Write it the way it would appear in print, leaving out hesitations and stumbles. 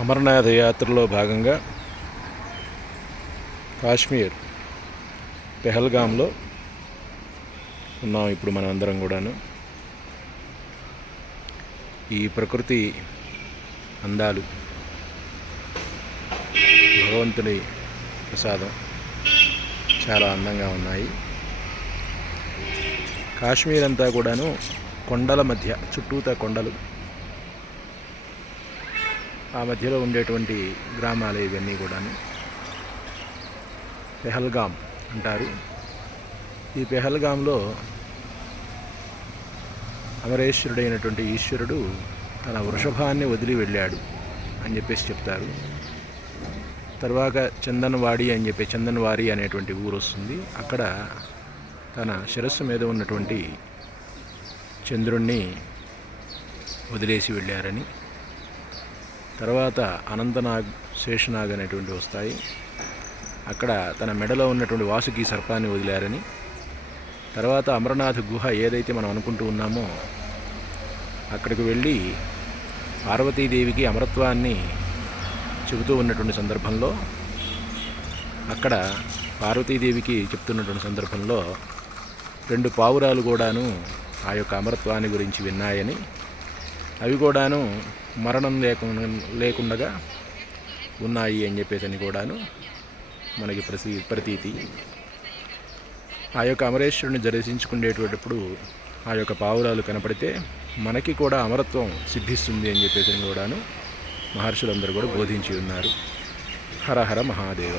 అమర్నాథ్ యాత్రలో భాగంగా కాశ్మీర్ పెహల్గాంలో ఉన్నాం ఇప్పుడు మనం అందరం కూడాను. ఈ ప్రకృతి అందాలు భగవంతుని ప్రసాదం చాలా అందంగా ఉన్నాయి. కాశ్మీర్ అంతా కూడాను కొండల మధ్య, చుట్టూతా కొండలు, ఆ మధ్యలో ఉండేటువంటి గ్రామాలు ఇవన్నీ కూడాను పెహల్గాం అంటారు. ఈ పెహల్గాంలో అమరేశ్వరుడైనటువంటి ఈశ్వరుడు తన వృషభాన్ని వదిలి వెళ్ళాడు అని చెప్పేసి చెప్తారు. తర్వాత చందన్వారి అనేటువంటి ఊరు వస్తుంది. అక్కడ తన శిరస్సు మీద ఉన్నటువంటి చంద్రుణ్ణి వదిలేసి వెళ్ళారని, తర్వాత అనంతనాగ్, శేషనాగ్ అనేటువంటి వస్తాయి. అక్కడ తన మెడలో ఉన్నటువంటి వాసుకి సర్పాన్ని వదిలారని, తర్వాత అమరనాథ్ గుహ ఏదైతే మనం అనుకుంటూ ఉన్నామో అక్కడికి వెళ్ళి పార్వతీదేవికి అమరత్వాన్ని చెబుతూ ఉన్నటువంటి సందర్భంలో, అక్కడ పార్వతీదేవికి చెప్తున్నటువంటి సందర్భంలో 2 పావురాలు కూడాను ఆ యొక్క అమరత్వాన్ని గురించి విన్నాయని, అవి కూడాను మరణం లేకుండా ఉన్నాయి అని చెప్పేసి కూడాను మనకి ప్రతీతి. ఆ యొక్క అమరేశ్వరుని దర్శించుకునేటప్పుడు ఆ యొక్క పావురాలు కనపడితే మనకి కూడా అమరత్వం సిద్ధిస్తుంది అని చెప్పేసి కూడాను మహర్షులందరూ కూడా బోధించి ఉన్నారు. హర హర మహాదేవ.